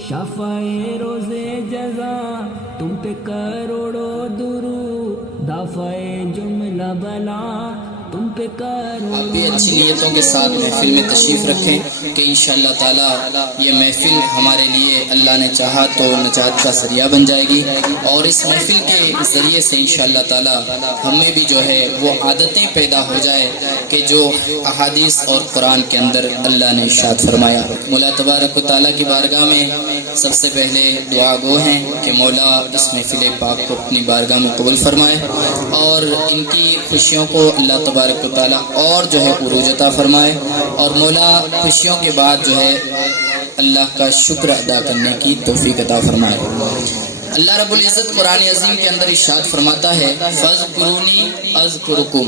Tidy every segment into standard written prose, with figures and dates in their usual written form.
شفائے روز جزا تم پہ کروڑوں درود، دافعے جملہ بلا تم پہ کروڑوں۔ آپ بھی اچھی نیتوں کے ساتھ محفل میں تشریف رکھیں کہ انشاءاللہ تعالی یہ محفل ہمارے لیے اللہ نے چاہا تو نجات کا ذریعہ بن جائے گی، اور اس محفل کے ذریعے سے انشاءاللہ تعالی ہمیں بھی جو ہے وہ عادتیں پیدا ہو جائے کہ جو احادیث اور قرآن کے اندر اللہ نے ارشاد فرمایا۔ مولا تبارک و تعالیٰ کی بارگاہ میں سب سے پہلے دعا گو ہیں کہ مولا اس محفل پاک کو اپنی بارگاہ میں قبول فرمائے، اور ان کی خوشیوں کو اللہ تبارک و تعالیٰ اور جو ہے عروج عطا فرمائے، اور مولا خوشیوں کے بعد جو ہے اللہ کا شکر ادا کرنے کی توفیق عطا فرمائے۔ اللہ رب العزت قرآن عظیم کے اندر ارشاد فرماتا ہے فَاذْكُرُونِی أَذْكُرُکُم،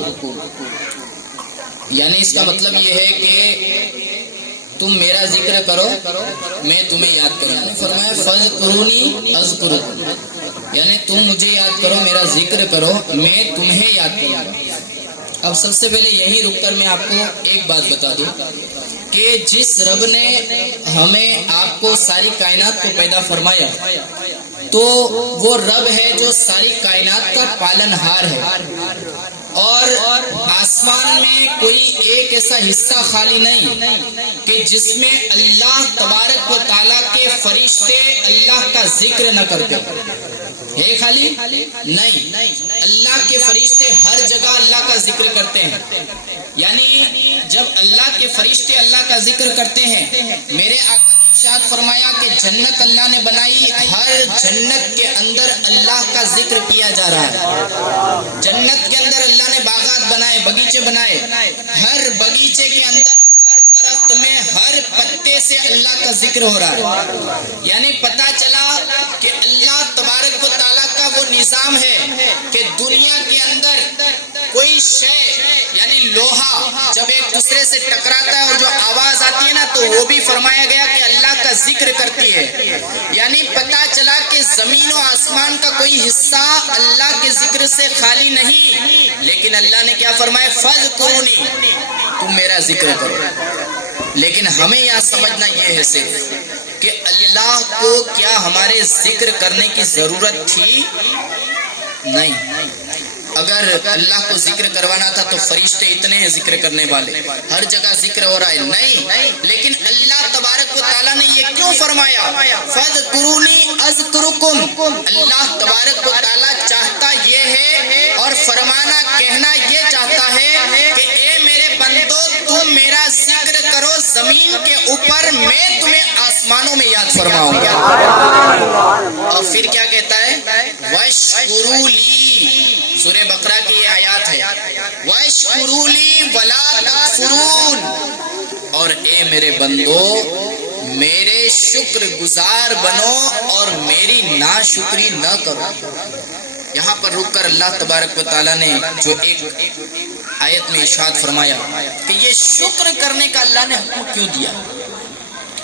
یعنی اس کا مطلب یہ ہے کہ تم میرا ذکر کرو میں تمہیں یاد کروں گا۔ فرمایا فَاذْكُرُونِی أَذْكُرُکُم، یعنی تم مجھے یاد کرو، میرا ذکر کرو، میں تمہیں یاد کروں گا۔ اب سب سے پہلے یہی رک کر میں آپ کو ایک بات بتا دوں کہ جس رب نے ہمیں آپ کو ساری کائنات کو پیدا فرمایا تو وہ رب ہے جو ساری کائنات کا پالن ہار ہے، اور آسمان میں کوئی ایک ایسا حصہ خالی نہیں کہ جس میں اللہ تبارک و تعالیٰ کے فرشتے اللہ کا ذکر نہ کرتے ہے، خالی نہیں، اللہ کے فرشتے ہر جگہ اللہ کا ذکر کرتے ہیں۔ یعنی جب اللہ کے فرشتے اللہ کا ذکر کرتے ہیں، میرے آقا نے ارشاد فرمایا کہ جنت اللہ نے بنائی، ہر جنت کے اندر اللہ کا ذکر کیا جا رہا ہے۔ جنت کے اندر اللہ نے باغات بنائے، باغیچے بنائے، ہر باغیچے کے اندر ہر درخت میں ہر پتے سے اللہ کا ذکر ہو رہا ہے۔ یعنی پتہ چلا کہ اللہ تبارک و تعالیٰ کا وہ نظام ہے کہ دنیا کے اندر کوئی شے یعنی لوہا جب ایک دوسرے سے ٹکراتا ہے اور جو آواز آتی ہے نا تو وہ بھی فرمایا گیا کہ اللہ کا ذکر کرتی ہے۔ یعنی پتہ چلا کہ زمین و آسمان کا کوئی حصہ اللہ کے ذکر سے خالی نہیں، لیکن اللہ نے کیا فرمایا فَاذْكُرُونِی، تم میرا ذکر کرو۔ لیکن ہمیں یہاں سمجھنا یہ ہے صرف کہ اللہ کو کیا ہمارے ذکر کرنے کی ضرورت تھی؟ نہیں۔ اگر اللہ کو ذکر کروانا تھا تو فرشتے اتنے ہیں ذکر کرنے والے، ہر جگہ ذکر ہو رہا ہے، نہیں۔ لیکن اللہ تبارک و تعالیٰ نے یہ کیوں فرمایا فَاذْكُرُونِی أَذْكُرُکُم، اللہ تبارک و تعالیٰ چاہتا یہ ہے اور فرمانا کہنا یہ چاہتا ہے کہ اے میرے بندو تم میرا ذکر کرو زمین کے اوپر، میں تمہیں آسمانوں میں یاد فرماؤں گا۔ اور پھر کیا کہتا ہے وَاشْكُرُوا لِی، سورہ بقرہ کی یہ آیات ہے وَاشْكُرُوا لِی وَلَا تَکْفُرُونَ، اور اے میرے بندو میرے شکر گزار بنو اور میری ناشکری نہ کرو۔ یہاں پر رک کر اللہ تبارک و تعالیٰ نے جو ایک آیت میں ارشاد فرمایا کہ یہ شکر کرنے کا اللہ نے حکم کیوں دیا،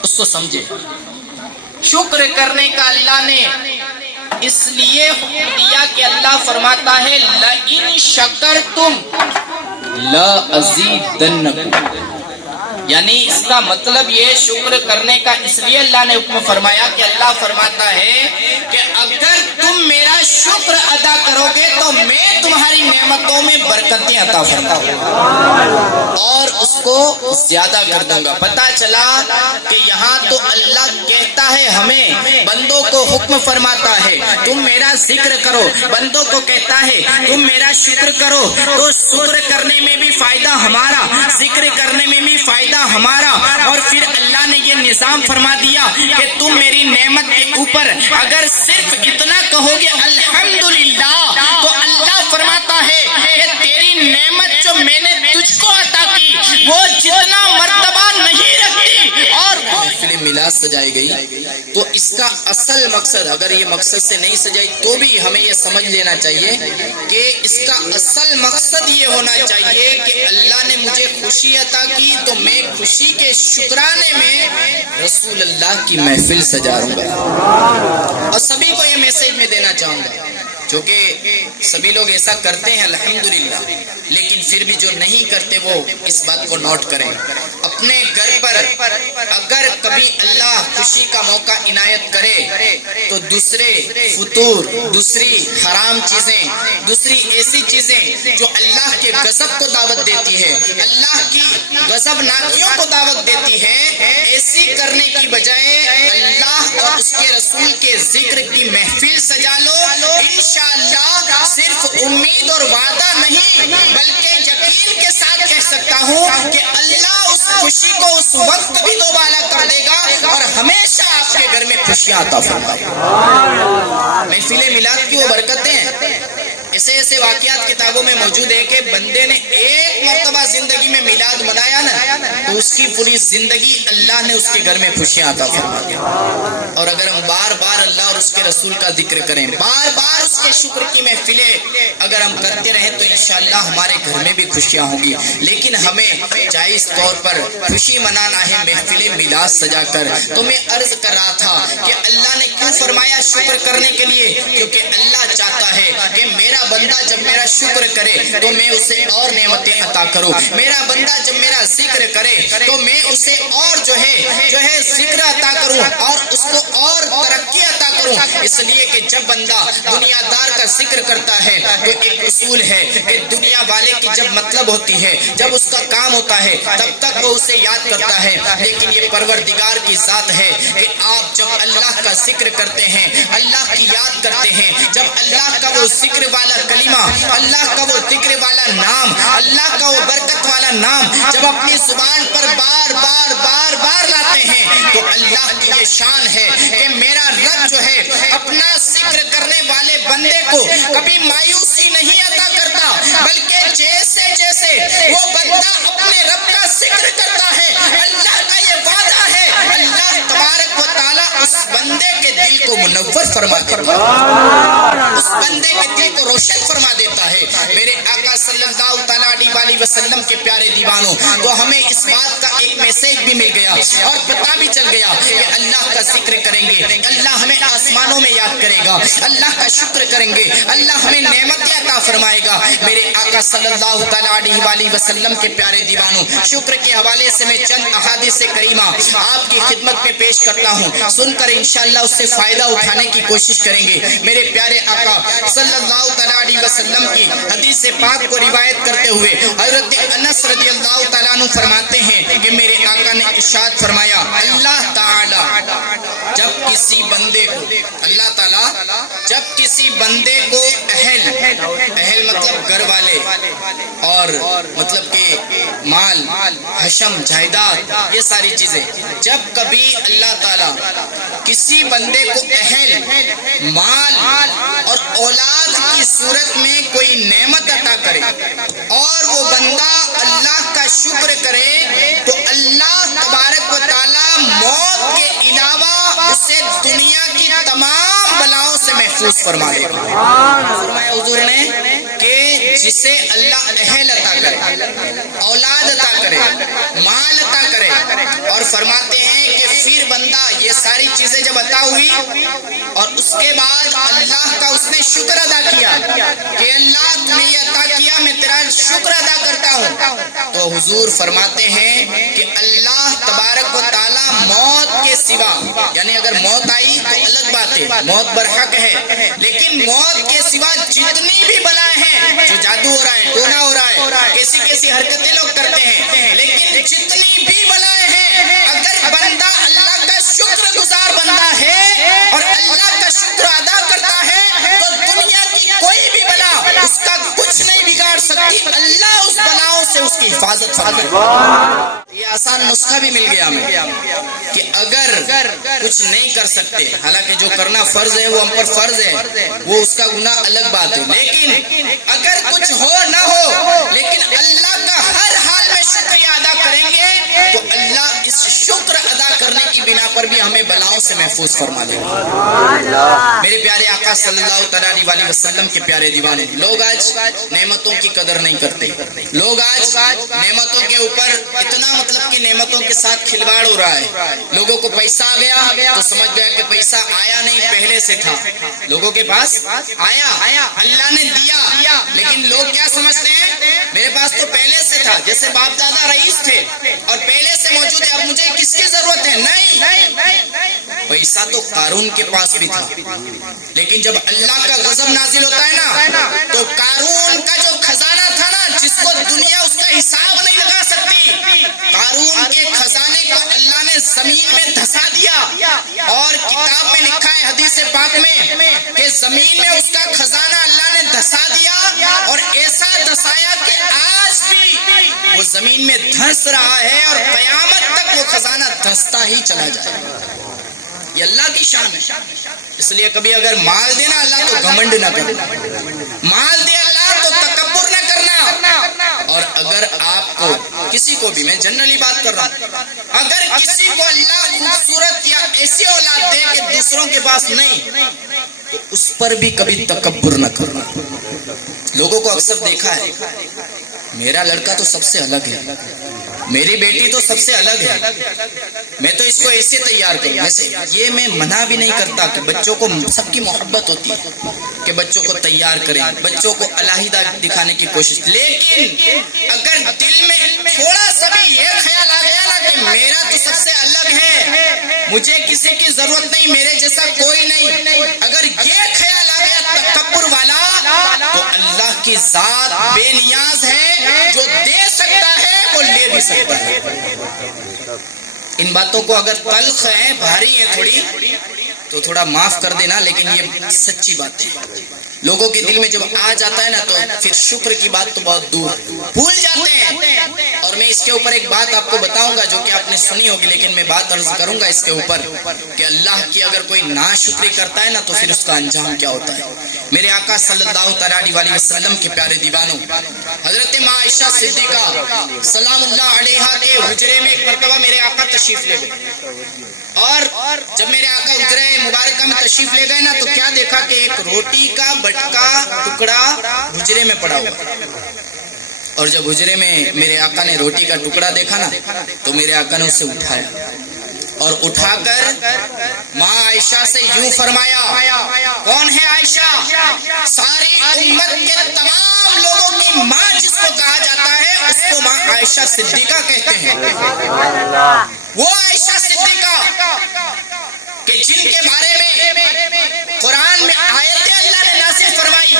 اس کو سمجھے۔ شکر کرنے کا اللہ نے اس لیے حکم دیا کہ اللہ فرماتا ہے لَإِن شَكَرْتُمْ لَأَزِيدَنَّكُمْ، یعنی اس کا مطلب یہ شکر کرنے کا اس لیے اللہ نے حکم فرمایا کہ اللہ فرماتا ہے کہ اگر تم میرا شکر ادا کرو گے تو میں تمہاری نعمتوں میں برکتیں عطا فرماؤں گا اور اس کو زیادہ کر دوں گا۔ پتہ چلا کہ یہاں تو اللہ کہتا ہے ہمیں، بندوں کو حکم فرماتا ہے تم میرا ذکر کرو، بندوں کو کہتا ہے تم میرا شکر کرو، تو شکر کرنے میں بھی فائدہ ہمارا، ذکر کرنے میں بھی فائدہ ہمارا، اور پھر اللہ نے یہ نظام فرما دیا کہ تم میری نعمت کے اوپر اگر صرف اتنا کہو گے الحمدللہ، تو اللہ فرماتا ہے کہ تیری نعمت جو میں نے تجھ کو عطا کی وہ جتنا مرتبہ نہیں رکھتی، اور محفل میلاد سجائی گئی تو اس کا اصل مقصد، اگر یہ مقصد سے نہیں سجائی تو بھی ہمیں یہ سمجھ لینا چاہیے کہ اس کا اصل مقصد یہ ہونا چاہیے کہ اللہ نے مجھے خوشی عطا کی تو میں خوشی کے شکرانے میں رسول اللہ کی محفل سجاؤں گا۔ اور سبھی کو یہ میسج میں دینا چاہوں گا جو کہ سبھی لوگ ایسا کرتے ہیں الحمدللہ، لیکن پھر بھی جو نہیں کرتے وہ اس بات کو نوٹ کریں. اپنے گھر پر اگر کبھی اللہ خوشی کا موقع عنایت کرے تو دوسرے فطور، دوسری حرام چیزیں، دوسری ایسی چیزیں جو اللہ کے غضب کو دعوت دیتی ہے، اللہ کی غضب ناکیوں کو دعوت دیتی ہے، ایسی کرنے کی بجائے اللہ اور اس کے رسول کے ذکر کی محفل سجا لو. انشاءاللہ صرف امید اور وعدہ نہیں بلکہ یقین کے ساتھ کہہ سکتا ہوں کہ اللہ اس خوشی کو اس وقت بھی دوبالا کر دے گا اور ہمیشہ آپ کے گھر میں خوشیاں عطا فرمائے گا. محفل میلاد کی وہ برکتیں ہیں. ایسے ایسے واقعات کتابوں میں موجود ہے کہ بندے نے ایک مرتبہ زندگی میں میلاد منایا نا تو اس کی پوری زندگی اللہ نے اس کے گھر میں خوشیاں عطا فرما دیا. اور اگر ہم بار بار اللہ اور اس کے رسول کا ذکر کریں، بار بار اس کے شکر کی محفلیں اگر ہم کرتے رہیں تو انشاءاللہ ہمارے گھر میں بھی خوشیاں ہوں گی. لیکن ہمیں جائز طور پر خوشی منانا ہے محفل میلاد سجا کر. تو میں عرض کر رہا تھا کہ اللہ نے کیوں فرمایا شکر کرنے کے لیے؟ کیونکہ اللہ چاہتا ہے کہ میرا بندہ جب میرا شکر کرے تو میں اسے اور نعمتیں عطا کروں. میرا بندہ جب میرا ذکر کرے تو میں اسے اور جو ہے ذکر عطا کروں اور اس کو اور ترقی عطا کروں. اس لیے کہ جب بندہ دنیا دار کا ذکر کرتا ہے تو ایک اصول ہے کہ دنیا والے کی جب مطلب ہوتی ہے، جب اس کا کام ہوتا ہے تب تک وہ اسے یاد کرتا ہے. لیکن یہ پروردگار کی ذات ہے کہ آپ جب اللہ کا ذکر کرتے ہیں، اللہ کی یاد کرتے ہیں، جب اللہ کا وہ ذکر والا کلمہ، اللہ کا وہ ذکر والا نام، اللہ کا وہ برکت والا نام جب اپنی زبان پر بار بار بار بار لاتے ہیں تو اللہ کی یہ شان ہے کہ میرا رب جو ہے اپنا ذکر کرنے والے بندے کو کبھی مایوسی نہیں عطا کرتا، بلکہ جیسے جیسے وہ بندہ اپنے رب کا ذکر کرتا ہے اللہ کا یہ وعدہ ہے اللہ تبارک و تعالیٰ اس بندے کے دل کو منور فرما دیتا ہے، اس بندے کے دل کو روشن فرما دیتا ہے. میرے آقا صلی اللہ تعالیٰ علیہ وسلم کے پیارے دیوانوں، تو ہمیں اس بات کا ایک میسج بھی مل گیا اور پتہ بھی چل گیا کہ اللہ کا ذکر کریں گے اللہ ہمیں آسمانوں میں یاد کرے گا، اللہ کا شکر کریں گے اللہ ہمیں نعمتیں عطا فرمائے گا. میرے آقا صلی اللہ تعالیٰ علیہ وسلم کے پیارے دیوانوں، شکر کے حوالے سے میں چند احادیث کریمہ آپ کی خدمت میں پیش کرتا ہوں، سن کر انشاءاللہ اس سے فائدہ اٹھانے کی کوشش کریں گے. میرے پیارے آقا صلی اللہ تعالیٰ علیہ وسلم کی حدیث پاک کو روایت کرتے ہوئے حضرت انس رضی اللہ تعالیٰ عنہ فرماتے ہیں کہ میرے آقا نے ارشاد فرمایا، اللہ تعالیٰ جب کسی بندے کو، اللہ تعالیٰ جب کسی بندے کو اہل مطلب گھر والے اور مطلب کہ مال حشم جائیداد یہ ساری چیزیں، جب کبھی اللہ تعالیٰ کسی بندے کو اہل مال اور اولاد کی صورت میں کوئی نعمت عطا کرے اور وہ بندہ اللہ کا شکر کرے تو اللہ تبارک و تعالیٰ موت کے علاوہ اسے دنیا کی تمام بلاؤں سے محفوظ فرما دے گا. فرمایا حضور نے کہ جسے اللہ اہل عطا کرے، اولاد عطا کرے، مال عطا کرے، اور فرماتے ہیں کہ پھر بندہ یہ ساری چیزیں جب عطا ہوئی اور اس کے بعد اللہ کا اس نے شکر ادا کیا کہ اللہ تم نے یہ عطا کیا، میں تیرا شکر ادا کرتا ہوں، تو حضور فرماتے ہیں کہ اللہ تبارک و تعالیٰ موت کے سوا، یعنی اگر موت آئی تو الگ بات ہے، موت برحق ہے، لیکن موت کے سوا جتنی بھی بلائیں ہیں، جو جادو ہو رہا ہے، ٹونا ہو رہا ہے، کیسی حرکتیں لوگ کرتے ہیں، لیکن جتنی بھی بلائیں ہیں اگر بندہ اللہ کا شکر گزار بندہ ہے اور اللہ کا شکر ادا کرتا ہے تو دنیا کی کوئی بھی بلا اس کا کچھ نہیں بگاڑ سکتی، اللہ اس بلاؤں سے اس کی حفاظت فرمائے. یہ آسان نسخہ بھی مل گیا ہمیں کہ اگر کچھ نہیں کر سکتے، حالانکہ جو کرنا فرض ہے وہ ہم پر فرض ہے، وہ اس کا گناہ الگ بات ہے، لیکن اگر کچھ ہو نہ ہو لیکن اللہ کا ہر حال میں شکریہ ادا کریں گے تو اللہ اس شکر ادا کرنے کی بنا پر بھی ہمیں بلاؤں سے محفوظ فرما لے. میرے پیارے آقا صلی اللہ علیہ وسلم کے پیارے دیوانے, لوگ آج نعمتوں کی قدر نہیں کرتے. لوگ آج نعمتوں کے اوپر اتنا مطلب کہ نعمتوں کے ساتھ کھلواڑ ہو رہا ہے. لوگوں کو پیسہ آ گیا تو سمجھ گیا کہ پیسہ آیا نہیں, پہلے سے تھا. لوگوں کے پاس آیا, اللہ نے دیا, لیکن لوگ کیا سمجھتے ہیں میرے پاس تو پہلے سے تھا. جیسے باپ دادا رئیس تھے اور پہلے سے موجود ہے, اب مجھے کس کی ضرورت ہے. نہیں, پیسہ تو قارون کے پاس بھی تھا, لیکن جب اللہ کا غضب نازل ہوتا ہے نا تو قارون کا جو خزانہ تھا نا, جس کو دنیا اس کا حساب نہیں لگا سکتی, قارون کے خزانے کو اللہ نے زمین میں دھسا دیا. اور کتاب میں لکھا ہے حدیث پاک میں کہ زمین میں اس کا خزانہ اللہ نے دھسا دیا, اور ایسا دھسایا کہ آج بھی وہ زمین میں دھس رہا ہے اور قیامت تک وہ خزانہ دھستا ہی چلا جائے. یہ اللہ کی شان ہے. اس لیے کبھی اگر مال دینا اللہ تو گھمنڈ نہ کرنا, مال دے اللہ تو تکبر نہ کرنا. اور اگر آپ کو کسی کو بھی, میں جنرلی بات کر رہا ہوں, اگر کسی کو اللہ خوبصورت یا ایسی اولاد دے کہ دوسروں کے پاس نہیں, تو اس پر بھی کبھی تکبر نہ کرنا. لوگوں کو اکثر دیکھا ہے, میرا لڑکا تو سب سے الگ ہے, میری بیٹی تو سب سے الگ ہے, میں تو اس کو ایسے تیار کروں. ویسے یہ میں منع بھی نہیں کرتا کہ بچوں کو سب کی محبت ہوتی ہے کہ بچوں کو تیار کریں, بچوں کو علیحدہ دکھانے کی کوشش, لیکن اگر دل میں تھوڑا سا بھی یہ خیال آ گیا نا کہ میرا تو سب سے الگ ہے, مجھے کسی کی ضرورت نہیں, میرے جیسا کوئی نہیں, اگر یہ خیال آ گیا تکبر والا, تو اللہ کی ذات بے نیاز ہے, جو دے سکتا ہے وہ لے بھی سکتا ہے. ان باتوں کو اگر تلخ ہے, بھاری ہے تھوڑی, تو تھوڑا معاف کر دینا, لیکن یہ سچی بات ہے. لوگوں کے دل میں جب آ جاتا ہے نا تو پھر شکر کی بات تو بہت دور, بھول جاتے ہیں. اور میں اس کے اوپر ایک بات آپ کو بتاؤں گا جو کہ آپ نے سنی ہوگی, لیکن میں بات عرض کروں گا اس کے اوپر کہ اللہ کی اگر کوئی ناشکری کرتا ہے نا تو پھر اس کا انجام کیا ہوتا ہے. میرے آقا صلی اللہ علیہ وسلم کے پیارے دیوانوں, حضرت ماں عائشہ صدیقہ سلام اللہ علیہا کے حجرے میں ایک مرتبہ میرے آقا تشریف لے گئے, اور جب میرے آقا حجرے مبارکہ میں تشریف لے گئے نا تو کیا دیکھا کہ ایک روٹی کا بٹکا ٹکڑا حجرے میں پڑا ہوا. اور جب حجرے میں میرے آقا نے روٹی کا ٹکڑا دیکھا نا تو میرے آقا نے اسے اٹھایا, اور اٹھا کر ماں عائشہ سے یوں فرمایا, کون ہے عائشہ؟ ساری امت کے تمام لوگوں کی ماں جس کو کہا جاتا ہے اس کو ماں عائشہ صدیقہ کہتے ہیں. وہ عائشہ صدیقہ کہ جن کے بارے میں قرآن میں آیتیں اللہ نے نازل فرمائی,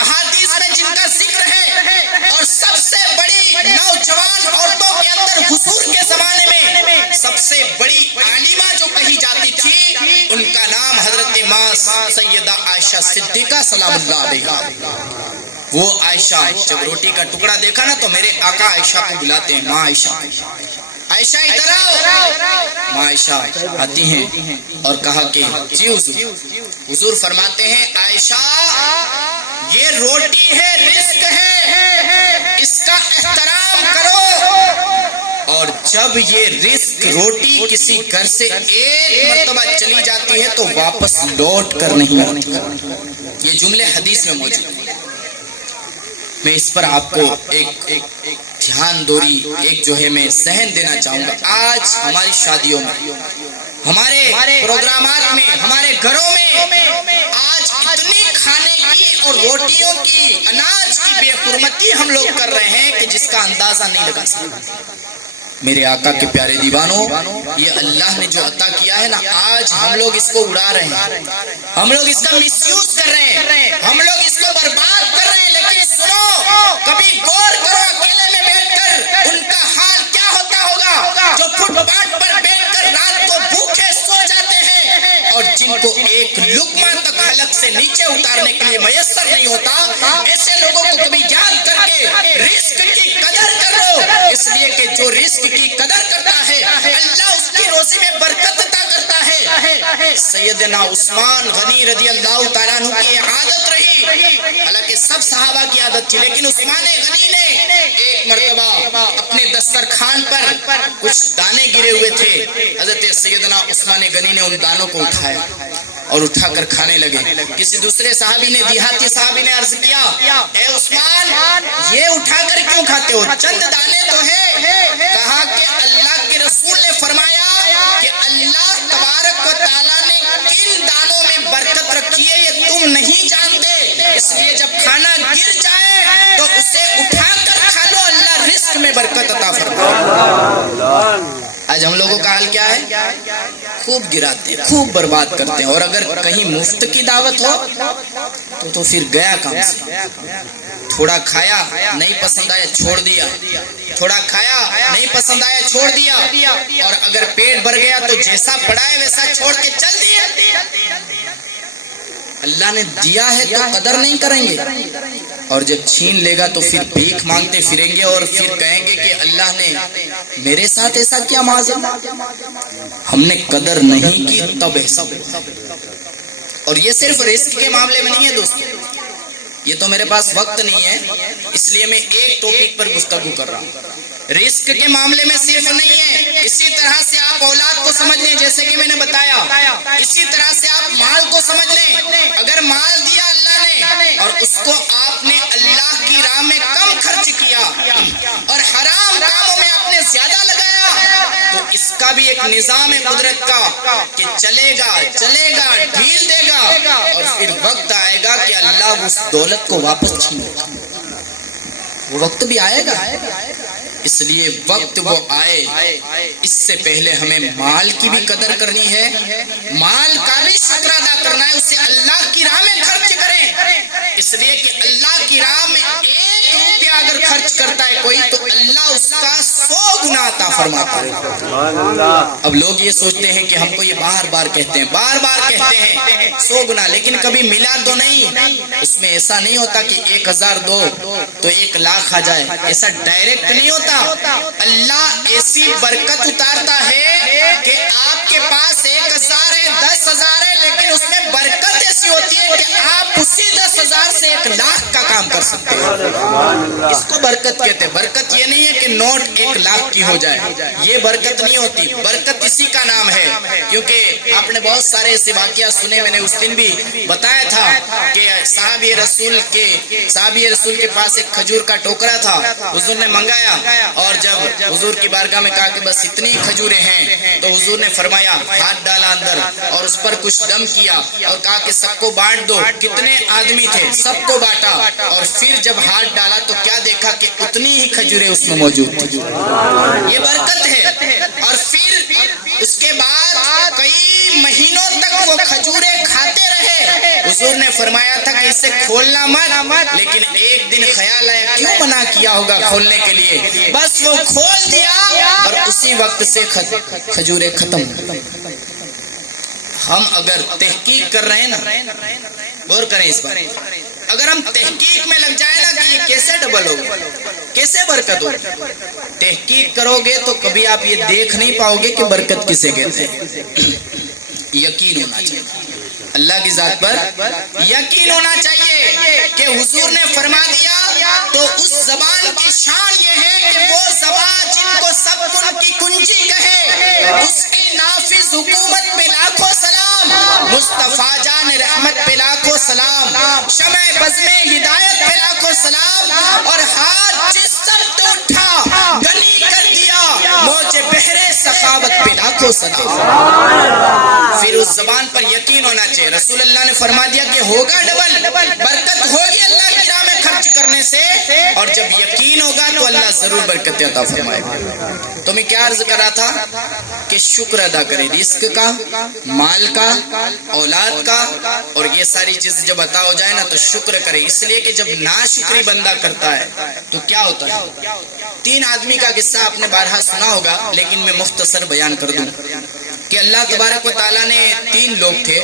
احادیث میں جن کا ذکر ہے, اور سب سے بڑی نوجوان عورتوں کے اندر حضور کے زمانے میں سب سے بڑی عالمہ جو کہی جاتی تھی, ان کا نام حضرت ماں سیدہ عائشہ صدیقہ سلام اللہ علیہا. وہ عائشہ جب روٹی کا ٹکڑا دیکھا نا تو میرے آقا عائشہ کو بلاتے ہیں, ماں عائشہ, عائشہ ادھر آؤ. ماں عائشہ آتی ہیں اور کہا کہ جی حضور. حضور فرماتے ہیں, عائشہ یہ روٹی ہے, رزق ہے, اس کا احترام کرو. اور جب یہ رزق روٹی کسی گھر سے ایک مرتبہ چلی جاتی ہے تو واپس لوٹ کر نہیں آتی. یہ جملے حدیث میں موجود ہیں. میں اس پر آپ کو ایک دھیان دوری ایک جو ہے میں ذہن دینا چاہوں گا. آج ہماری شادیوں میں, ہمارے پروگرامات میں, ہمارے گھروں میں آج اتنی کھانے کی اور روٹیوں کی, اناج کی بے حرمتی ہم لوگ کر رہے ہیں کہ جس کا اندازہ نہیں لگا سکتے. میرے آقا کے پیارے دیوانوں, یہ اللہ نے جو عطا کیا ہے نا, آج ہم لوگ اس کو اڑا رہے ہیں, ہم لوگ اس کا مس یوز کر رہے ہیں, ہم لوگ اس کو برباد کر رہے ہیں. لیکن سنو, کبھی غور کرو اکیلے میں بیٹھ کر ان کا حال کیا ہوتا ہوگا جو فٹ پاتھ پر بیٹھ کر رات کو بھوکے سو جاتے ہیں, اور جن کو ایک لقمہ تک حلق سے نیچے اتارنے کے لیے میسر نہیں ہوتا. ایسے لوگوں کو کبھی یاد کر کے رزق کی قدر کرو, اس لیے کہ جو رزق کی قدر کرتا ہے اللہ اس کی روزی میں برکت عطا کرتا ہے. سیدنا عثمان غنی رضی اللہ تعالیٰ عنہ کی عادت رہی، حالانکہ سب صحابہ کی عادت تھی، لیکن عثمان غنی نے ایک مرتبہ اپنے دسترخوان پر کچھ دانے گرے ہوئے تھے، حضرت سیدنا عثمان غنی نے ان دانوں کو اٹھایا اور اٹھا کر کھانے لگے۔ کسی دوسرے صحابی نے، دیہاتی صحابی نے عرض کیا، اے عثمان یہ اٹھا کر کیوں کھاتے ہو؟ چند دانے تو ہے۔ کہا کہ اللہ کے رسول نے فرمایا کہ اللہ تبارک و تعالیٰ نے کن دانوں میں برکت رکھی ہے یہ تم نہیں جانتے، اس لیے جب کھانا گر جائے تو اسے اٹھا کر کھا لو، اللہ رزق میں برکت عطا فرمائے۔ آج ہم لوگوں کا حال کیا ہے؟ خوب گراتے ہیں، خوب برباد کرتے ہیں، اور اگر کہیں مفت کی دعوت ہو تو پھر گیا کام سے۔ تھوڑا کھایا نہیں پسند آیا چھوڑ دیا، تھوڑا کھایا نہیں پسند آیا چھوڑ دیا، اور اگر پیٹ بھر گیا تو جیسا پڑا ہے ویسا چھوڑ کے چل دیا۔ اللہ نے دیا ہے تو قدر نہیں کریں گے، اور جب چھین لے گا تو پھر بھیک مانگتے پھریں گے اور پھر کہیں گے کہ اللہ نے میرے ساتھ ایسا کیا، معاذ ہم نے قدر نہیں کی تب ایسا۔ اور یہ صرف رزق کے معاملے میں نہیں ہے دوستو، یہ تو میرے پاس وقت نہیں ہے اس لیے میں ایک ٹاپک پر گفتگو کر رہا ہوں۔ رزق کے معاملے میں صرف نہیں ہے، اسی طرح سے آپ اولاد کو سمجھ لیں، جیسے کہ میں نے بتایا، اسی طرح سے آپ مال کو سمجھ لیں۔ اگر مال دیا اللہ نے اور اس کو آپ نے اللہ کی راہ میں کم خرچ کیا اور حرام کاموں میں آپ نے زیادہ لگایا تو اس کا بھی ایک نظام ہے قدرت کا کہ چلے گا ڈھیل دے گا، اور پھر وقت آئے گا کہ اللہ اس دولت کو واپس چھین لے گا۔ وہ وقت بھی آئے گا، اس لیے وقت وہ آئے اس سے پہلے ہمیں مال کی بھی قدر کرنی ہے، مال کا بھی شکر ادا کرنا ہے، اسے اللہ کی راہ میں خرچ کریں، اس لیے کہ اللہ کی راہ میں 1 روپیہ اگر خرچ کرتا ہے کوئی تو اللہ اس کا 100 گنا عطا فرماتا ہے۔ اب لوگ یہ سوچتے ہیں کہ ہم کو یہ بار بار کہتے ہیں 100 گنا، لیکن کبھی ملا تو نہیں، اس میں ایسا نہیں ہوتا کہ 1000 دو تو 1 لاکھ آ جائے، ایسا ڈائریکٹ نہیں ہوتا۔ اللہ ایسی برکت اتارتا ہے کہ آپ کے پاس 1000 ہے 10,000 ہے، لیکن اس میں برکت ایسی ہوتی ہے کہ آپ اسی 10,000 سے 1 لاکھ کا کام کر سکتے ہیں۔ اس کو برکت کہتے ہیں۔ برکت یہ نہیں ہے کہ نوٹ 1 لاکھ کی ہو جائے، یہ برکت نہیں ہوتی، برکت اسی کا نام ہے۔ کیونکہ آپ نے بہت سارے ایسے واقعہ سنے، میں نے اس دن بھی بتایا تھا کہ صحابی رسول کے پاس ایک کھجور کا ٹوکرا تھا، حضور نے منگایا، اور جب حضور کی بارگاہ میں کہا کہ بس اتنی کھجوریں ہیں تو حضور نے فرمایا، ہاتھ ڈالا اندر اور اس پر کچھ دم کیا اور کہا کہ سب کو بانٹ دو۔ کتنے آدمی تھے، سب کو بانٹا، اور پھر جب ہاتھ ڈالا تو کیا دیکھا کہ اتنی ہی کھجوریں اس میں موجود تھی۔ یہ برکت ہے۔ اور پھر اس کے بعد کئی مہینوں تک وہ کھجوریں کھاتے رہے۔ حضور نے فرمایا تھا کہ اسے کھولنا مت، لیکن ایک دن خیال آیا کیوں منع کیا ہوگا کھولنے کے لیے، بس وہ کھول دیا اور اسی وقت سے کھجوریں ختم۔ ہم اگر تحقیق کر رہے ہیں نا، غور کریں اس پر، اگر ہم تحقیق میں لگ جائیں نا کہ یہ کیسے ڈبل ہوگا، کیسے برکت ہوگی، تحقیق کرو گے تو کبھی آپ یہ دیکھ نہیں پاؤ گے کہ برکت کسے کہتے ہیں۔ یقین ہونا چاہیے اللہ کی ذات پر، یقین ہونا چاہیے کہ حضور نے فرما دیا تو اس زبان کی شان یہ ہے کہ وہ زبان جن کو سب کن کی کنجی کہے، اس کی نافذ حکومت پہ لاکھوں سلام، مصطفیٰ جان رحمت پہ لاکھوں سلام، شمع بزم ہدایت پہ لاکھوں سلام، اور ہاتھ جس سر تو اٹھا غنی کر دیا موج بحر سخاوت پہ لاکھوں سلام۔ پھر اس زبان پر یقین ہونا چاہیے۔ رسول اللہ نے فرما دیا کہ ہوگا ڈبل، برکت ہوگی اللہ کی راہ میں خرچ کرنے سے، اور جب یقین ہوگا تو اللہ ضرور برکت عطا فرمائے گا۔ تو میں کیا عرض کر رہا تھا کہ شکر ادا کرے، رزق کا، مال کا، اولاد کا، اور یہ ساری چیز جب عطا ہو جائے نا تو شکر کرے، اس لیے کہ جب ناشکری بندہ کرتا ہے تو کیا ہوتا ہے۔ 3 آدمی کا قصہ آپ نے بارہا سنا ہوگا، لیکن میں مختصر بیان کر دوں کہ اللہ تبارک و تعالیٰ نے 3 لوگ تھے،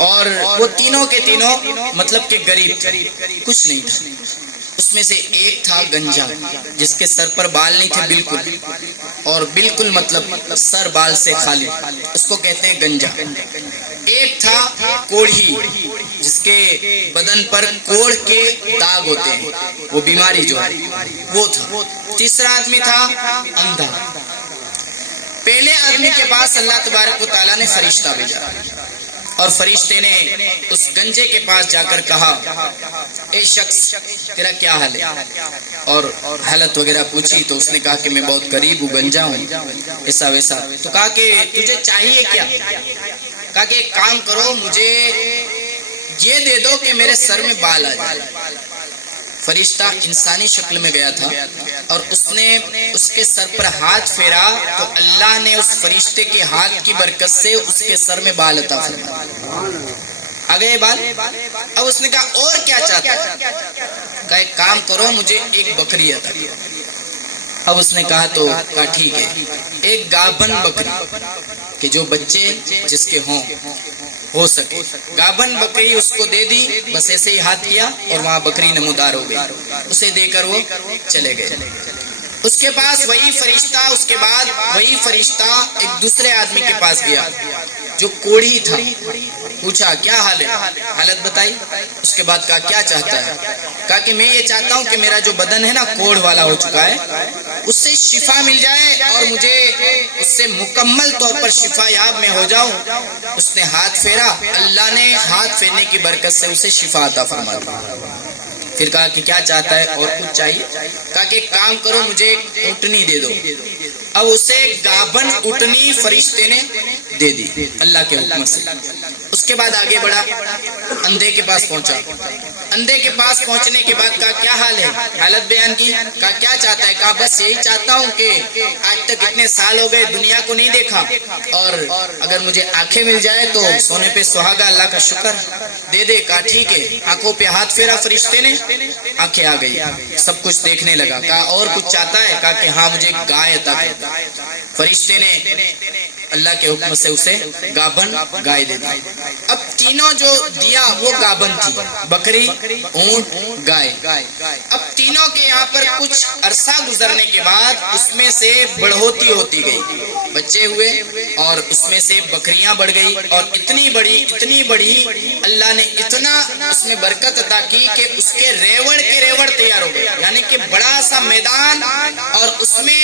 اور وہ تینوں کے تینوں مطلب کہ غریب تھے، کچھ نہیں تھا، اس میں سے ایک تھا گنجا جس کے سر پر بال نہیں تھے بالکل، اور بالکل مطلب سر بال سے خالی، اس کو کہتے ہیں گنجا۔ ایک تھا کوڑھی جس کے بدن پر کوڑ کے داغ ہوتے ہیں، وہ بیماری جو ہے وہ تھا۔ تیسرا آدمی تھا اندھا۔ پہلے آدمی کے پاس اللہ تبارک و تعالیٰ نے فرشتہ بھیجا، اور فرشتے نے اس گنجے کے پاس جا کر کہا اے شخص تیرا کیا حال ہے، اور حالت وغیرہ پوچھی تو اس نے کہا کہ میں بہت غریب ہوں، گنجا ہوں، ایسا ویسا۔ تو کہا کہ تجھے چاہیے کیا؟ کہا کہ ایک کام کرو، مجھے یہ دے دو کہ میرے سر میں بال آ جائے۔ فرشتہ انسانی شکل میں گیا تھا اور اس نے اس کے سر پر ہاتھ پھیرا تو اللہ نے اس فرشتے کے ہاتھ کی برکت سے اس کے سر میں بال عطا فرمایا، آ گئے بال۔ اب اس نے کہا اور کیا چاہتا ہے؟ کہا ایک کام کرو، مجھے ایک بکری عطا کرو۔ اب اس نے کہا تو کہا ٹھیک ہے، ایک گابن بکری کہ جو بچے جس کے ہو سکے، گابن بکری اس کو دے دی، بس ایسے ہی ہاتھ کیا اور وہاں بکری نمودار ہو گئی، اسے دے کر وہ چلے گئے۔ اس کے پاس وہی فرشتہ، اس کے بعد وہی فرشتہ ایک دوسرے آدمی کے پاس گیا جو کوڑھی تھا، پوچھا کیا حال ہے، حالت بتائی، اس کے بعد کہا کیا چاہتا ہے؟ کہا کہ میں یہ چاہتا ہوں کہ میرا جو بدن ہے نا کوڑ والا ہو چکا ہے، اس سے شفا مل جائے اور مجھے اس سے مکمل طور پر شفا یاب میں ہو جاؤں۔ اس نے ہاتھ پھیرا، اللہ نے ہاتھ پھیرنے کی برکت سے اسے شفا عطا فرما دی۔ پھر کہا کہ کیا چاہتا ہے اور کچھ چاہیے؟ کہا کہ ایک کام کرو، مجھے ایک اونٹنی دے دو۔ اب اسے گابن اونٹنی فرشتے نے دے دی اللہ کے حکم سے۔ اس کے بعد آگے بڑھا، اندھے کے پاس پہنچا۔ اندھے کے پاس پہنچنے کے بعد کہا کیا حال ہے، حالت بیان کی۔ کہا کیا چاہتا ہے؟ کہا بس یہی چاہتا ہوں کہ آج تک اتنے سال ہو گئے دنیا کو نہیں دیکھا، اور اگر مجھے آنکھیں مل جائے تو سونے پہ سہاگا، اللہ کا شکر دے دے۔ کہا ٹھیک ہے۔ آنکھوں پہ ہاتھ پھیرا فرشتے نے، آنکھیں آ گئی، سب کچھ دیکھنے لگا۔ کہا اور کچھ چاہتا ہے؟ کہا کہ ہاں مجھے گائے عطا کر۔ فرشتے نے اللہ کے حکم سے اسے گابن گائے دے دی۔ اب تینوں جو دیا وہ گابن تھی، بکری، اونٹ، گائے۔ اب تینوں کے یہاں پر کچھ عرصہ گزرنے کے بعد اس میں سے بڑھوتی ہوتی گئی، بچے ہوئے، اور اس میں سے بکریاں بڑھ گئی، اور اتنی بڑی اللہ نے اتنا اس میں برکت عطا کی کہ اس کے ریوڑ کے ریوڑ تیار ہو گئے، یعنی کہ بڑا سا میدان، اور اس میں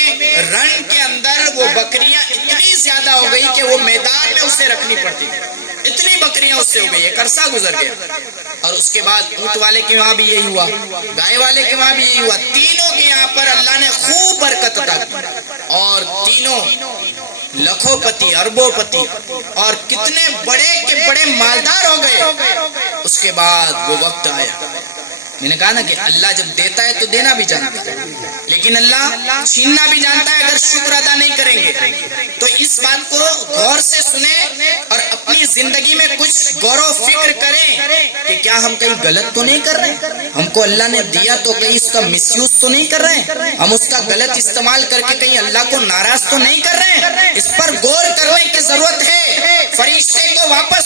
رن کے اندر وہ بکریاں اتنی زیادہ ہو گئی کہ وہ میدان میں اسے رکھنی پڑتی، اتنی بکریاں اس سے ہو گئی، ایک عرصہ گزر گیا۔ اور اس کے بعد اونٹ والے کے وہاں بھی یہی ہوا، گائے والے کے وہاں بھی یہی ہوا، تینوں کے یہاں پر اللہ نے خوب برکت عطا کی، اور تینوں لکھوں پتی، اربوں پتی، اور کتنے بڑے کے بڑے مالدار ہو گئے۔ اس کے بعد وہ وقت آیا، میں نے کہا نا کہ اللہ جب دیتا ہے تو دینا بھی جانتا ہے، لیکن اللہ چھیننا بھی جانتا ہے اگر شکر ادا نہیں کریں گے۔ تو اس بات کو غور سے سنیں اور اپنی زندگی میں کچھ غور و فکر کریں کہ کیا ہم کہیں غلط تو نہیں کر رہے، ہم کو اللہ نے دیا تو کہیں اس کا مس یوز تو نہیں کر رہے، ہم اس کا غلط استعمال کر کے کہیں اللہ کو ناراض تو نہیں کر رہے۔ اس پر غور کرنے کی ضرورت ہے۔ فرشتے کو واپس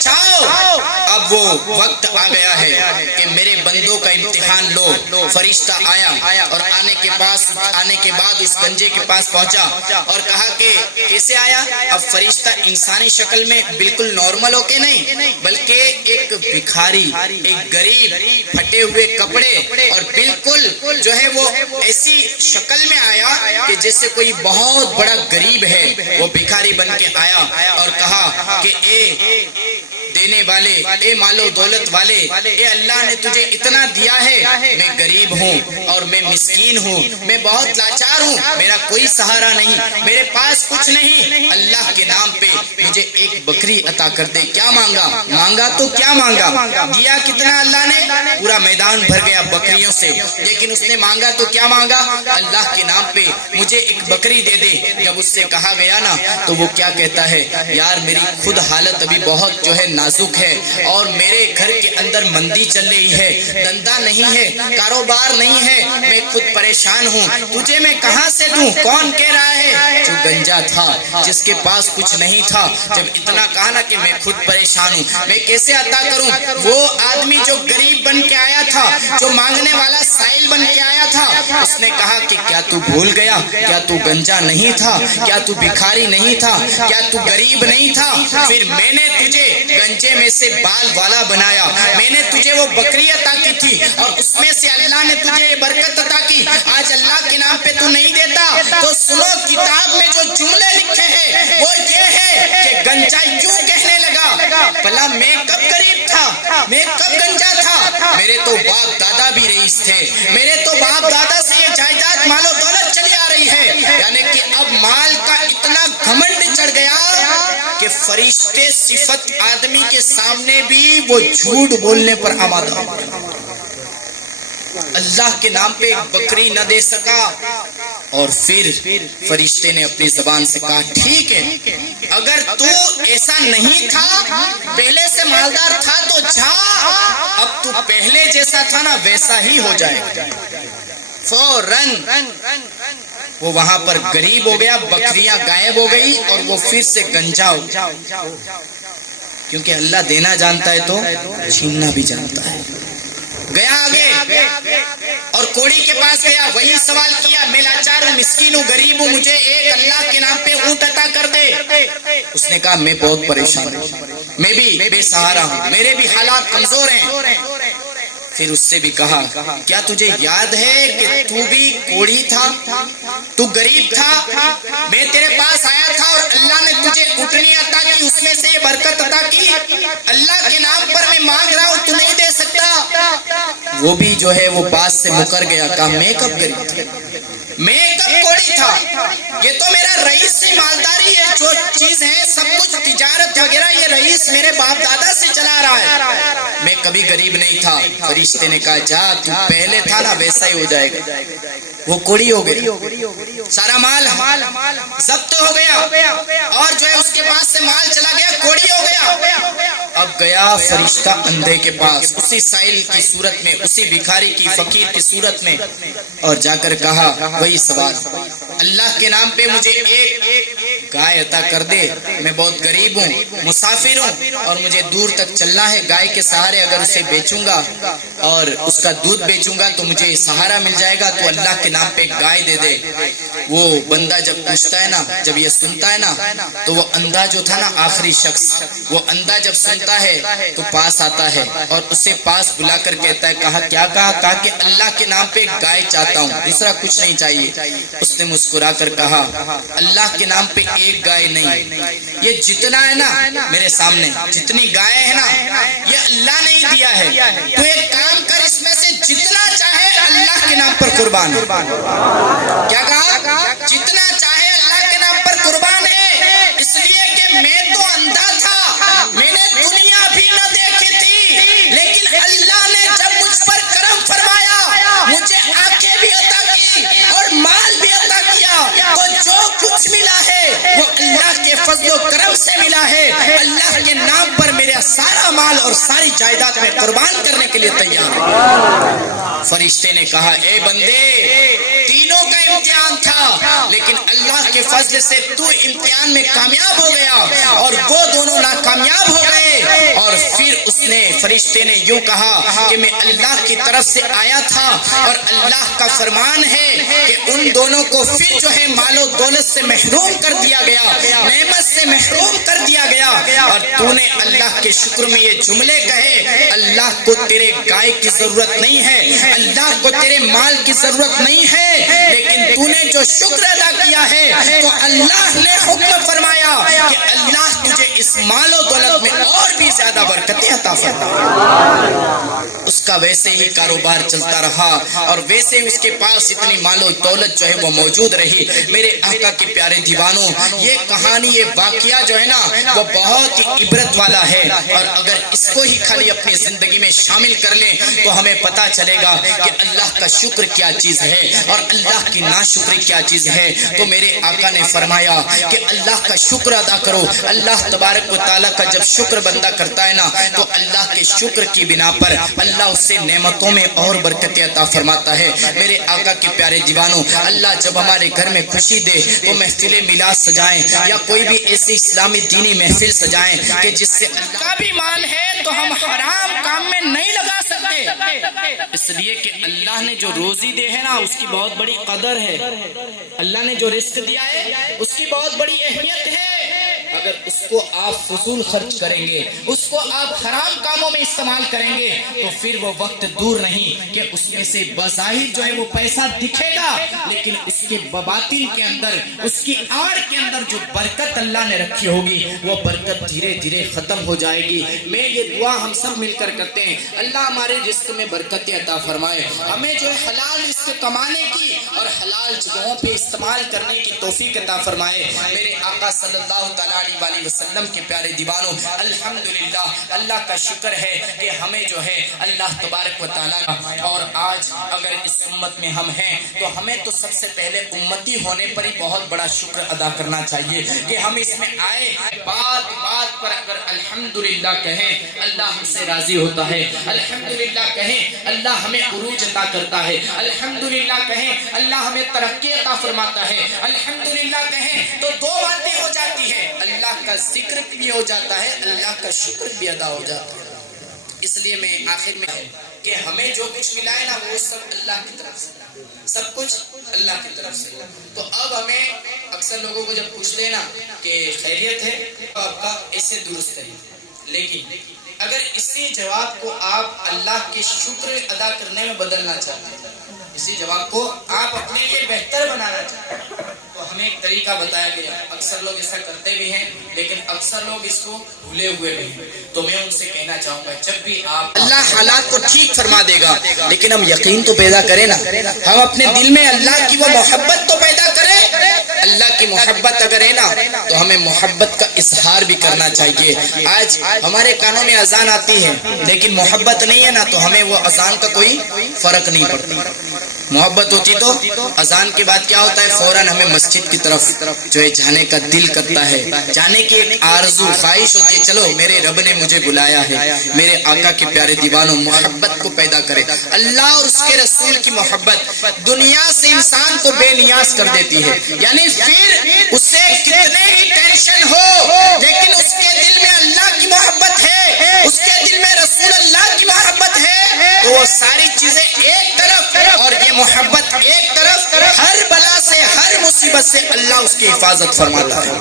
جاؤ، اب وہ وقت آ گیا ہے کہ میرے بندوں کا امتحان لو۔ فرشتہ آیا اور آنے کے بعد اس گنجے کے پاس پہنچا اور کہا کہ کیسے آیا؟ اب فرشتہ انسانی شکل میں بالکل نارمل ہو کے نہیں، بلکہ ایک بھکاری، ایک غریب، پھٹے ہوئے کپڑے، اور بالکل جو ہے وہ ایسی شکل میں آیا کہ جیسے کوئی بہت بڑا غریب ہے، وہ بھکاری بن کے آیا اور کہا کہ اے دینے والے، اے مال و دولت والے، اے اللہ نے تجھے اتنا دیا ہے، میں غریب ہوں اور میں مسکین ہوں، میں بہت لاچار ہوں، میرا کوئی سہارا نہیں، میرے پاس کچھ نہیں، اللہ کے نام پہ مجھے ایک بکری عطا کر دے۔ کیا مانگا تو کیا مانگا، دیا کتنا اللہ نے؟ پورا میدان بھر گیا بکریوں سے، لیکن اس نے مانگا تو کیا مانگا؟ اللہ کے نام پہ مجھے ایک بکری دے دے۔ جب اس سے کہا گیا نا تو وہ کیا کہتا ہے، یار میری خود حالت ابھی بہت جو ہے نازک ہے اور میرے گھر کے اندر مندی چل رہی ہے, دندہ نہیں ہے, کاروبار نہیں ہے, میں خود پریشان ہوں, تجھے میں کہاں سے دوں؟ کون کہہ رہا ہے؟ جو گنجا تھا, جس کے پاس کچھ نہیں تھا, جب اتنا کہا نا کہ میں خود پریشان ہوں, میں کیسے عطا کروں؟ وہ آدمی جو غریب بن کے آیا تھا, جو مانگنے والا سائل بن کے آیا تھا, اس نے کہا کہ کیا تو بھول گیا؟ کیا تو گنجا نہیں تھا؟ کیا تو بھکاری نہیں تھا؟ کیا تو غریب نہیں تھا؟ پھر میں نے تجھے گنجے میں سے بال والا بنایا, میں نے تجھے وہ بکری عطا کی تھی اور اس میں سے اللہ نے تجھے یہ برکت عطا کی. آج اللہ کے نام پہ تو نہیں دیتا تو سنو, کتاب میں جو جملے لکھے ہیں وہ یہ ہے کہ گنجا یوں کہنے لگا, بھلا میں کب غریب تھا؟ میں کب گنجا تھا؟ میرے تو باپ دادا بھی رئیس تھے, میرے تو باپ دادا سے یہ جائیداد مال و دولت چلی آ رہی ہے. یعنی کہ اب مال کا اتنا گھمنڈ چڑھ گیا کہ فرشتے صفت آدمی کے سامنے بھی وہ جھوٹ بولنے پر آمادہ. اللہ کے نام پہ ایک بکری نہ دے سکا, اور پھر فرشتے نے اپنی زبان سے کہا ٹھیک ہے, اگر تو ایسا نہیں تھا, پہلے سے مالدار تھا تو جا, اب تو پہلے جیسا تھا نا ویسا ہی ہو جائے. فوراً وہ وہاں پر غریب ہو گیا, بکریاں غائب ہو گئی اور وہ پھر سے گنجا ہو گیا. کیونکہ اللہ دینا جانتا ہے تو چھیننا بھی جانتا ہے. گیا آگے اور کوڑی کے پاس گیا, وہی سوال کیا, میں لاچار ہوں, مسکین ہوں, غریب ہوں, مجھے ایک اللہ کے نام پہ اونٹ عطا کر دے. اس نے کہا میں بہت پریشان ہوں, میں بھی بے سہارا ہوں, میرے بھی حالات کمزور ہیں. پھر اس سے بھی کہا کیا تجھے یاد ہے کہ تو بھی کوڑی تھا, تو غریب تھا, میں تیرے پاس آیا تھا اور اللہ نے تجھے اٹھنی عطا کی, اس میں سے یہ برکت عطا کی, اللہ کے نام پر میں مانگ رہا ہوں, تو نہیں دے سکتا؟ وہ بھی جو ہے وہ بات سے مکر گیا, کہا میں کب غریب تھا, میں کب کوڑی تھا, یہ تو میرا رئیس سے مالداری ہے, جو چیز ہے سب کچھ تجارت وغیرہ یہ رئیس میرے باپ دادا سے چلا رہا ہے, میں کبھی غریب نہیں تھا. فرشتے نے کہا جا, تو پہلے تھا نا ویسا ہی ہو جائے گا. وہ کوڑی ہو گئی, سارا مال ضبط ہو گیا اور جو ہے اس کے پاس سے مال چلا گیا, کوڑی ہو گیا. اب گیا فرشتہ اندھے کے پاس, اسی سائل کی صورت میں, اسی بھکاری کی فقیر کی صورت میں, اور جا کر کہا وہی سوال, اللہ کے نام پہ مجھے ایک گائے عطا کر دے, میں بہت غریب ہوں, مسافر ہوں, اور مجھے دور تک چلنا ہے. گائے کے سہارے اگر اسے بیچوں گا اور اس کا دودھ بیچوں گا تو مجھے سہارا مل جائے گا, تو اللہ کے نام پہ ایک گائے دے دے. وہ بندہ جب پوچھتا ہے نا, جب یہ سنتا ہے نا, تو وہ اندھا جو تھا نا, آخری شخص, وہ اندھا جب سنتا ہے تو پاس آتا ہے اور اسے پاس بلا کر کہتا ہے کہا کیا کہا؟ کہا کہ اللہ کے نام پہ ایک گائے چاہتا ہوں, دوسرا کچھ نہیں چاہیے. اس نے مسکرا کر کہا اللہ کے نام پہ ایک گائے نہیں, یہ جتنا ہے نا میرے سامنے, جتنی گائے ہے نا, یہ اللہ نے ہی دیا ہے. تو ایک کام کر, اس میں سے جتنا چاہے اللہ کے نام پر قربان ہے. کیا کہا؟ جتنا چاہے اللہ کے نام پر قربان ہے, اس لیے کہ میں تو اندھا تھا, میں نے دنیا بھی نہ دیکھی تھی, لیکن اللہ نے جب مجھ پر کرم فرمایا, مجھے آنکھیں بھی عطا کی اور مال بھی عطا کیا, تو جو کچھ ملا ہے وہ اللہ کے فضل و کرم سے ملا ہے. اللہ کے نام پر میرا سارا مال اور ساری جائیداد میں قربان کرنے کے لیے تیار ہوں. فرشتے نے کہا اے بندے, تینوں کا امتحان تھا, لیکن اللہ کے فضل سے تو امتحان میں کامیاب ہو گیا اور وہ دونوں ناکامیاب ہو گئے. اور پھر اس نے, فرشتے نے یوں کہا کہ میں اللہ کی طرف سے آیا تھا اور اللہ کا فرمان ہے کہ ان دونوں کو پھر جو ہے مال و دولت سے محروم کر دیا گیا, نعمت سے محروم کر دیا گیا. اور تو نے اللہ کے شکر میں یہ جملے کہے, اللہ کو تیرے گائے کی ضرورت نہیں ہے, اللہ کو تیرے مال کی ضرورت نہیں ہے, لیکن تو نے جو شکر ادا کیا ہے تو اللہ نے حکم فرمایا کہ اللہ تجھے اس مال و دولت میں اور بھی زیادہ برکتیں عطا فرمائے. اس کا ویسے ہی کاروبار چلتا رہا اور ویسے اس کے پاس اتنی مال و دولت جو ہے وہ موجود رہی. میرے آقا کے پیارے دیوانوں, یہ کہانی, یہ واقعہ جو ہے نا وہ بہت ہی عبرت والا ہے, اور اگر اس کو ہی خالی اپنی زندگی میں شامل کر لیں تو ہمیں پتا چلے گا کہ اللہ کا شکر کیا چیز ہے اور اللہ کی ناشکری کیا چیز ہے. تو میرے آقا نے فرمایا کہ اللہ کا شکر ادا کرو. اللہ تبارک و تعالیٰ کا جب شکر بندہ کرتا کرتا ہے نا تو اللہ کے شکر کی بنا پر اللہ اسے نعمتوں میں اور برکت عطا فرماتا ہے۔ میرے آقا کے پیارے دیوانوں، اللہ جب ہمارے گھر میں خوشی دے تو محفل میلاد سجائیں یا کوئی بھی ایسی اسلامی دینی محفل سجائیں کہ جس سے اللہ کا بھی مال ہے تو ہم حرام کام میں نہیں لگا سکتے، اس لیے کہ اللہ نے جو روزی دے ہے نا اس کی بہت بڑی قدر ہے، اللہ نے جو رزق دیا ہے اس کی بہت بڑی اہمیت ہے۔ اگر اس کو آپ فضول خرچ کریں گے، اس کو آپ حرام کاموں میں استعمال کریں گے تو پھر وہ وقت دور نہیں کہ اس میں سے بظاہر جو ہے وہ پیسہ دکھے گا، لیکن اس کے باطن کے اندر، اس کی آڑ کے اندر جو برکت اللہ نے رکھی ہوگی وہ برکت دھیرے دھیرے ختم ہو جائے گی۔ میں یہ دعا ہم سب مل کر کرتے ہیں، اللہ ہمارے رزق میں برکت عطا فرمائے، ہمیں جو ہے حلال رزق کمانے کی اور حلال جگہوں پہ استعمال کرنے کی توفیق عطا فرمائے۔ میرے آقا صلی اللہ تعالیٰ علیہ وسلم کے پیارے دیوانوں، الحمدللہ اللہ کا شکر ہے کہ ہمیں جو ہے اللہ تبارک و تعالیٰ، اور آج اگر اس امت میں ہم ہیں تو ہمیں تو سب سے پہلے امتی ہونے پر ہی بہت بڑا شکر ادا کرنا چاہیے کہ ہم اس میں آئے، بات بات پر اگر الحمدللہ کہیں اللہ ہم سے راضی ہوتا ہے، الحمدللہ کہیں اللہ ہمیں عروج عطا کرتا ہے، الحمدللہ کہیں اللہ ہمیں ترقی عطا فرماتا ہے، الحمدللہ کہیں تو دو باتیں ہو جاتی ہیں، اللہ کا ذکر بھی ہو جاتا ہے، اللہ کا شکر بھی ادا ہو جاتا ہے۔ اس لیے میں آخر میں کہ ہمیں جو کچھ ملا ہے نا وہ سب اللہ کی طرف سے، سب کچھ اللہ کی طرف سے۔ تو اب ہمیں اکثر لوگوں کو جب پوچھ لینا کہ خیریت ہے تو آپ کا ایسے درست ہے، لیکن اگر اسی جواب کو آپ اللہ کے شکر ادا کرنے میں بدلنا چاہتے ہیں، اسی جواب کو آپ اپنے لیے بہتر بنانا چاہتے ہیں تو ہمیں ایک طریقہ بتایا گیا۔ اکثر لوگ ایسا کرتے بھی ہیں لیکن اکثر لوگ اس کو بھولے ہوئے بھی ہیں، تو میں ان سے کہنا چاہوں گا جب بھی آپ، اللہ حالات کو ٹھیک فرما دے گا لیکن ہم یقین تو پیدا کریں نا، ہم اپنے دل میں اللہ کی وہ محبت تو پیدا کریں۔ اللہ کی محبت اگر ہے نا تو ہمیں محبت کا اظہار بھی کرنا چاہیے۔ آج ہمارے کانوں میں اذان آتی ہے لیکن محبت نہیں ہے نا تو ہمیں وہ اذان کا کوئی فرق نہیں پڑتا۔ محبت ہوتی تو اذان کے بعد کیا ہوتا ہے، فوراً ہمیں مسجد کی طرف جو ہے جانے کا دل کرتا ہے، جانے کی ایک آرزو خواہش ہوتی ہے، چلو میرے رب نے مجھے بلایا ہے۔ میرے آقا کے پیارے دیوانوں، محبت کو پیدا کرے۔ اللہ اور اس کے رسول کی محبت دنیا سے انسان کو بے نیاز کر دیتی ہے، یعنی پھر اسے کتنے ہی ٹینشن ہو لیکن اس کے دل میں اللہ کی محبت ہے، اس کے دل میں رسول اللہ کی محبت ہے تو وہ ساری چیزیں ایک طرف اور یہ محبت ایک طرف، ہر بلا سے ہر مصیبت سے اللہ اس کی حفاظت فرماتا ہے۔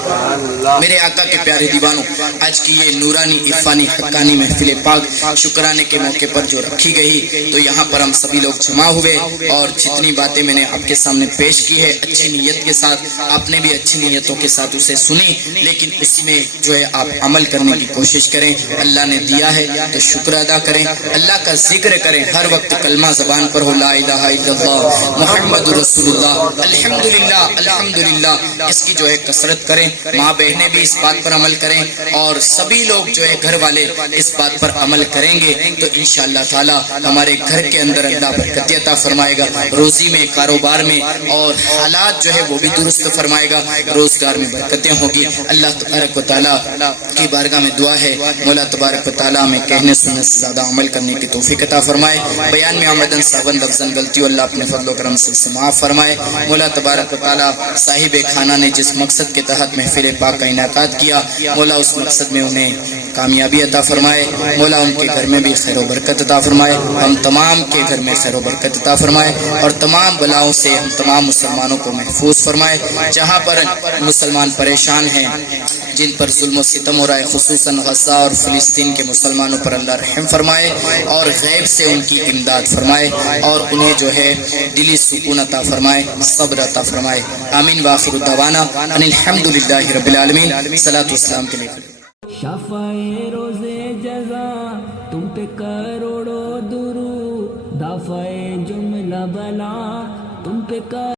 میرے آقا کے پیارے دیوانوں، آج کی یہ نورانی عرفانی حقانی محفل پاک شکرانے کے موقع پر جو رکھی گئی تو یہاں پر ہم سبھی لوگ جمع ہوئے اور جتنی باتیں میں نے آپ کے سامنے پیش کی ہے اچھی نیت کے ساتھ، آپ نے بھی اچھی نیتوں کے ساتھ اسے سنی، لیکن اس میں جو ہے آپ عمل کرنے کی کوشش کریں۔ اللہ نے دیا ہے تو شکر ادا کریں، اللہ کا ذکر کریں، ہر وقت کلمہ زبان پر ہو، لا الہ الا اللہ محمد رسول اللہ، الحمدللہ الحمدللہ، اس کی جو ہے کثرت کریں۔ ماں بہنیں بھی اس بات پر عمل کریں اور سبھی لوگ جو ہے گھر والے اس بات پر عمل کریں گے تو انشاءاللہ تعالی ہمارے گھر کے اندر اللہ برکت عطا فرمائے گا، روزی میں، کاروبار میں، اور حالات جو ہے وہ بھی درست فرمائے گا، روزگار میں برکتیں ہوگی۔ اللہ تبارک و تعالیٰ کی بارگاہ میں دعا ہے مولا تبارک و تعالیٰ ہمیں کہنے سننے سے زیادہ عمل کرنے کی توفیق عطا فرمائے، بیان میں آمدن ساون لفظاً غلطی اللہ اپنے فضل و کرم سے معاف فرمائے۔ مولا تبارک و تعالیٰ صاحب خانہ نے جس مقصد کے تحت محفل پاک کا انعقاد کیا، مولا اس مقصد میں انہیں کامیابی عطا فرمائے، مولا ان کے گھر میں بھی خیر و برکت عطا فرمائے، ہم تمام کے گھر میں خیر و برکت عطا فرمائے اور تمام بلاؤں سے ہم تمام مسلمانوں کو محفوظ فرمائے۔ جہاں پر مسلمان پریشان ہیں، جن پر ظلم و ستم ہو رہا ہے، خصوصاً غزہ اور فلسطین کے مسلمانوں پر اللہ رحم فرمائے اور غیب سے ان کی امداد فرمائے اور انہیں جو ہے دلی سکون عطا فرمائے، صبر عطا فرمائے۔ آمین وآخر دعوانا ان الحمدللہ رب العالمین۔ صلاۃ والسلام کے لیے شفائے روز جزا تم پہ کروڑوں درود، دافع جملہ بلا تم پہ